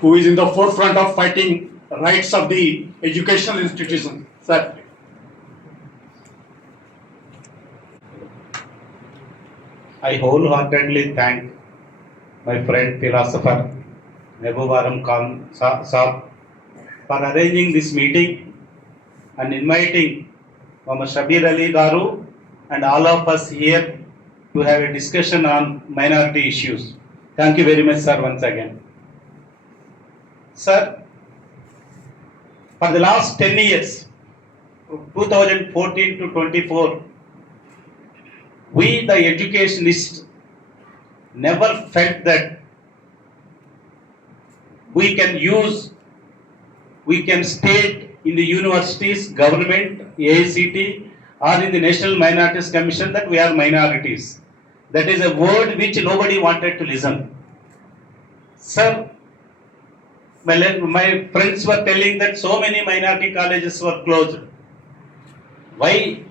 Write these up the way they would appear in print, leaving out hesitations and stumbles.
who is in the forefront of fighting rights of the educational institution. Sir. I wholeheartedly thank my friend philosopher Mahboob Khan Saab for arranging this meeting and inviting Mama Shabir Ali Garu and all of us here to have a discussion on minority issues. Thank you very much, sir, once again. Sir, for the last 10 years, 2014 to 24, we, the educationists, never felt that we can state in the universities, government, AICT, or in the National Minorities Commission that we are minorities. That is a word which nobody wanted to listen. Sir, my friends were telling that so many minority colleges were closed. Why?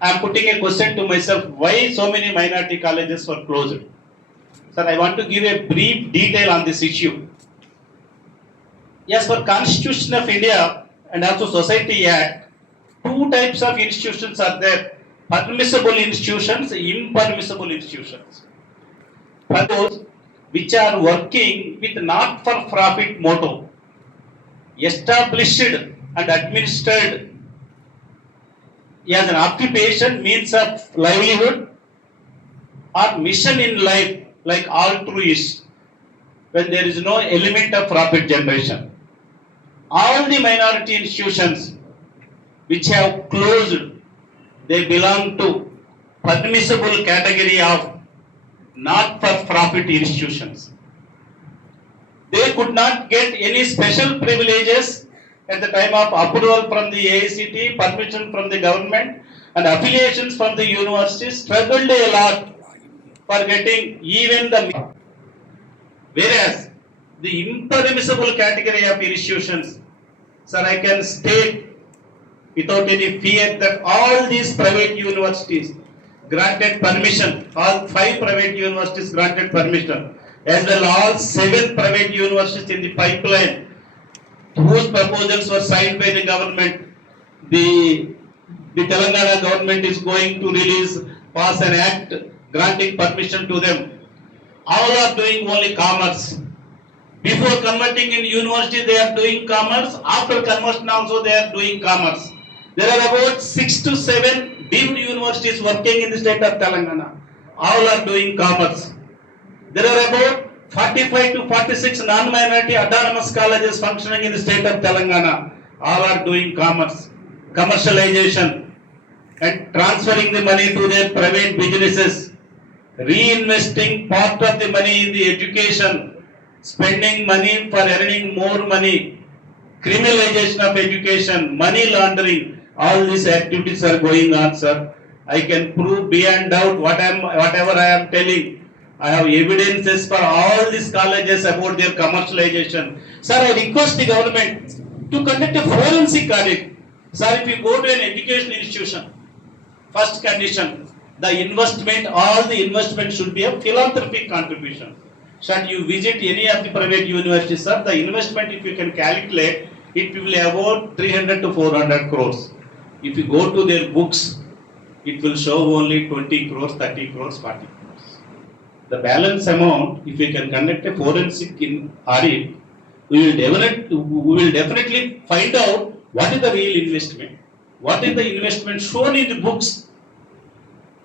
I am putting a question to myself, why so many minority colleges were closed? Sir, I want to give a brief detail on this issue. Yes, for Constitution of India and also Society Act, two types of institutions are there: permissible institutions, impermissible institutions. For those which are working with not-for-profit motto, established and administered as an occupation, means of livelihood, or mission in life, like altruist, when there is no element of profit generation. All the minority institutions which have closed, they belong to permissible category of not-for-profit institutions. They could not get any special privileges at the time of approval from the AICT, permission from the government, and affiliations from the universities, struggled a lot for getting even the. Whereas the impermissible category of institutions, sir, I can state without any fear that all these private universities granted permission, all 5 private universities granted permission, as well all 7 private universities in the pipeline, whose proposals were signed by the government. The Telangana government is going to pass an act granting permission to them. All are doing only commerce. Before converting in university, they are doing commerce. After conversion also, they are doing commerce. There are about 6 to 7 deemed universities working in the state of Telangana. All are doing commerce. There are about 45 to 46 non-minority autonomous colleges functioning in the state of Telangana. All are doing commerce, commercialization, and transferring the money to their private businesses, reinvesting part of the money in the education, spending money for earning more money, criminalization of education, money laundering. All these activities are going on, sir. I can prove beyond doubt whatever I am telling. I have evidences for all these colleges about their commercialization. Sir, I request the government to conduct a forensic audit. Sir, if you go to an education institution, first condition, the investment, all the investment should be a philanthropic contribution. Should you visit any of the private universities, sir, the investment, if you can calculate, it will be about 300 to 400 crores. If you go to their books, it will show only 20 crores, 30 crores, 40 crores. The balance amount, if we can conduct a forensic audit, we will definitely find out what is the real investment, what is the investment shown in the books.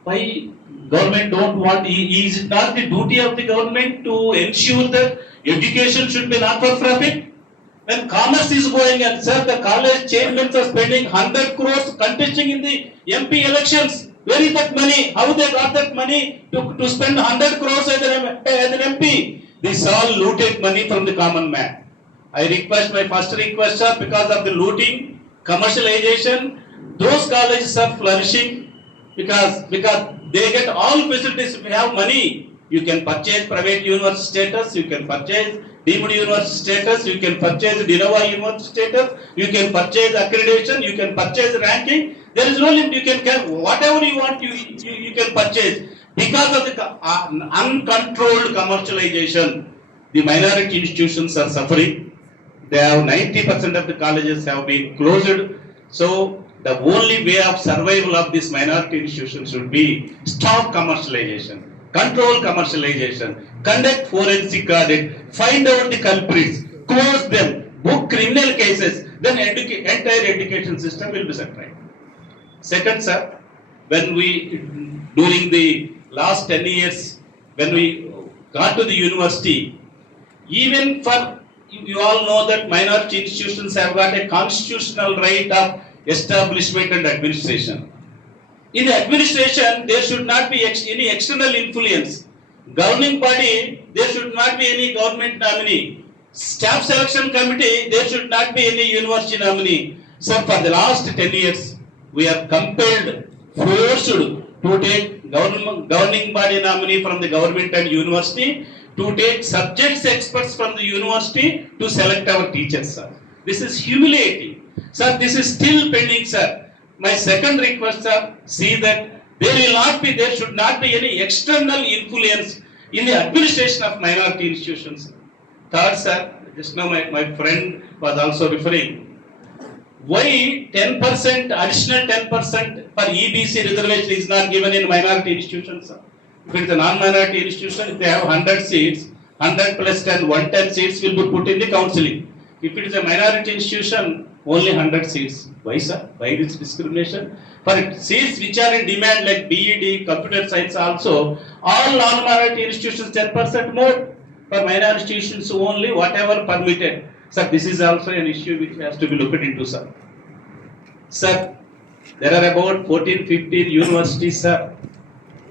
Why government don't want? Is it not the duty of the government to ensure that education should be not for profit? When commerce is going and, sir, the college chairmen are spending 100 crores contesting in the MP elections. Where is that money? How they got that money to spend 100 crores as an MP? This all looted money from the common man. I request, my first request, sir, because of the looting, commercialization, those colleges are flourishing because they get all facilities. If you have money, you can purchase private university status, you can purchase deemed university status, you can purchase Nawab university status, you can purchase accreditation, you can purchase ranking. There is no limit. You can whatever you want, you can purchase because of the uncontrolled commercialization. the minority institutions are suffering. They have 90% of the colleges have been closed. So the only way of survival of this minority institution should be stop commercialization, control commercialization, conduct forensic audit, find out the culprits, close them, book criminal cases, then entire education system will be set right. Second, sir, when we, during the last 10 years, when we got to the university, even for, you all know that minority institutions have got a constitutional right of establishment and administration. In the administration, there should not be any external influence. Governing body, there should not be any government nominee. Staff selection committee, there should not be any university nominee. So for the last 10 years, we are compelled, forced to take governing body nominee from the government and university, to take subjects experts from the university to select our teachers, sir. This is humiliating. Sir, this is still pending, sir. My second request, sir, see that there should not be any external influence in the administration of minority institutions. Third, sir, just now my friend was also referring, why 10%, additional 10% for EBC reservation is not given in minority institutions, sir? If it is a non-minority institution, if they have 100 seats, 100 plus 10, 110 seats will be put in the counseling. If it is a minority institution, only 100 seats. Why, sir? Why this discrimination? For seats which are in demand like BEd, computer science also, all non-minority institutions 10% more. For minority institutions only whatever permitted. Sir, this is also an issue which has to be looked into, sir. Sir, there are about 14, 15 universities, sir.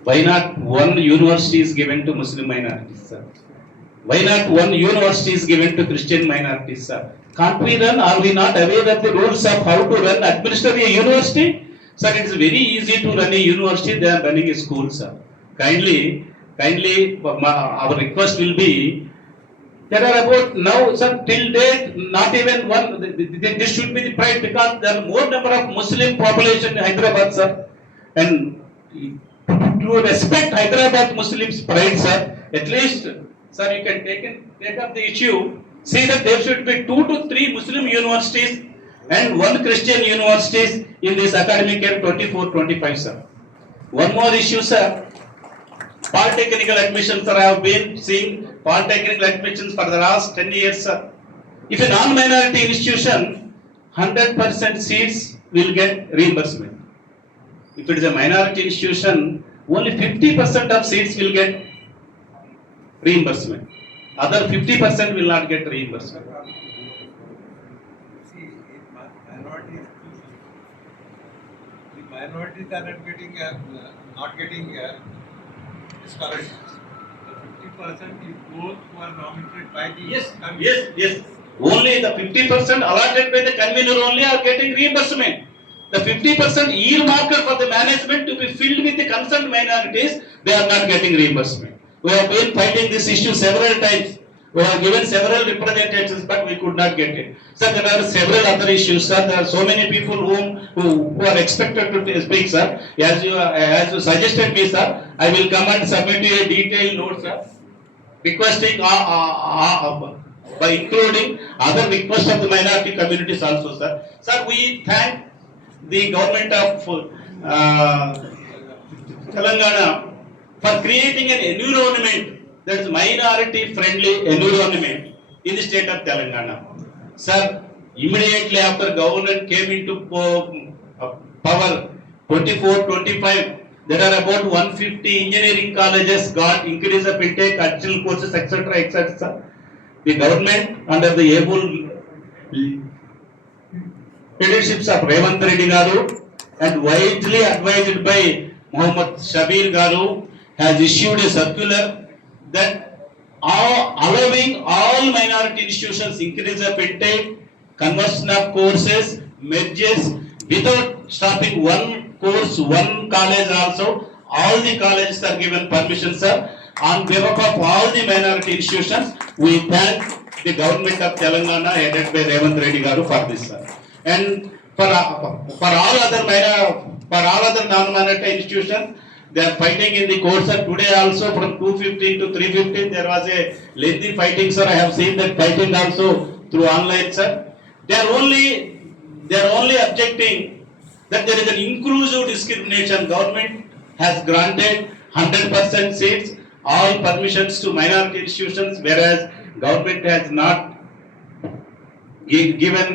Why not one university is given to Muslim minorities, sir? Why not one university is given to Christian minorities, sir? Can't we run? Are we not aware of the rules of how to run, administer a university? Sir, it is very easy to run a university than running a school, sir. Kindly, our request will be, there are about now, sir, till date, not even one, this should be the pride because there are more number of Muslim population in Hyderabad, sir. And to respect Hyderabad Muslims' pride, sir, at least, sir, you can take up the issue, see that there should be 2 to 3 Muslim universities and 1 Christian universities in this academic year 24-25, sir. One more issue, sir. Polytechnical admissions, sir, I have been seeing polytechnical admissions for the last 10 years, sir. If a non-minority institution, 100% seats will get reimbursement. If it is a minority institution, only 50% of seats will get reimbursement. Other 50% will not get reimbursement. See, in minority institutions, the minorities are not getting scholarships. The 50% is those who are nominated by the Yes. Only the 50% allotted by the convener only are getting reimbursement. The 50% earmarked for the management to be filled with the concerned minorities, they are not getting reimbursement. We have been fighting this issue several times. We have given several representations, but we could not get it. Sir, there are several other issues, sir. There are so many people who are expected to speak, sir. As you suggested me, sir, I will come and submit you a detailed note, sir, requesting by including other requests of the minority communities also, sir. Sir, we thank the government of Telangana for creating an environment that is minority friendly environment in the state of Telangana. Sir, immediately after government came into power 24-25, there are about 150 engineering colleges got increase of intake, additional courses, etc. The government under the able leaderships of Revanth Reddy Garu and widely advised by Muhammad Shabir Garu has issued a circular that allowing all minority institutions increase of intake, conversion of courses, merges without stopping one course, one college also. All the colleges are given permission, sir. On behalf of all the minority institutions, we thank the government of Telangana headed by Revanth Reddy Garu for this, sir. And for all other non-minority institutions, They are fighting in the court, sir. Today also from 2:15 to 3:15 there was a lengthy fighting, sir. I have seen that fighting also through online, sir. They are only objecting that there is an inclusive discrimination. Government has granted 100% seats, all permissions to minority institutions, whereas government has not given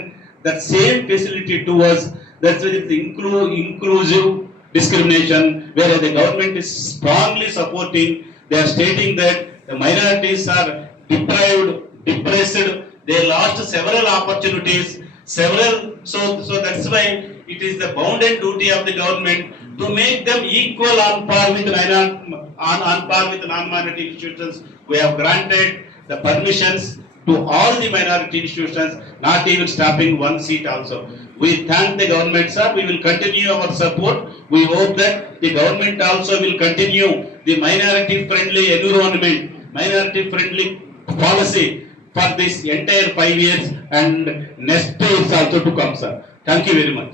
that same facility to us. That's why it's inclusive discrimination, whereas the government is strongly supporting. They are stating that the minorities are deprived, depressed. They lost several opportunities, so that's why it is the bounden duty of the government to make them equal on par with non-minority institutions. We have granted the permissions to all the minority institutions, not even stopping one seat also. We thank the government, sir. We will continue our support. We hope that the government also will continue the minority-friendly environment, minority-friendly policy for this entire 5 years and next years also to come, sir. Thank you very much.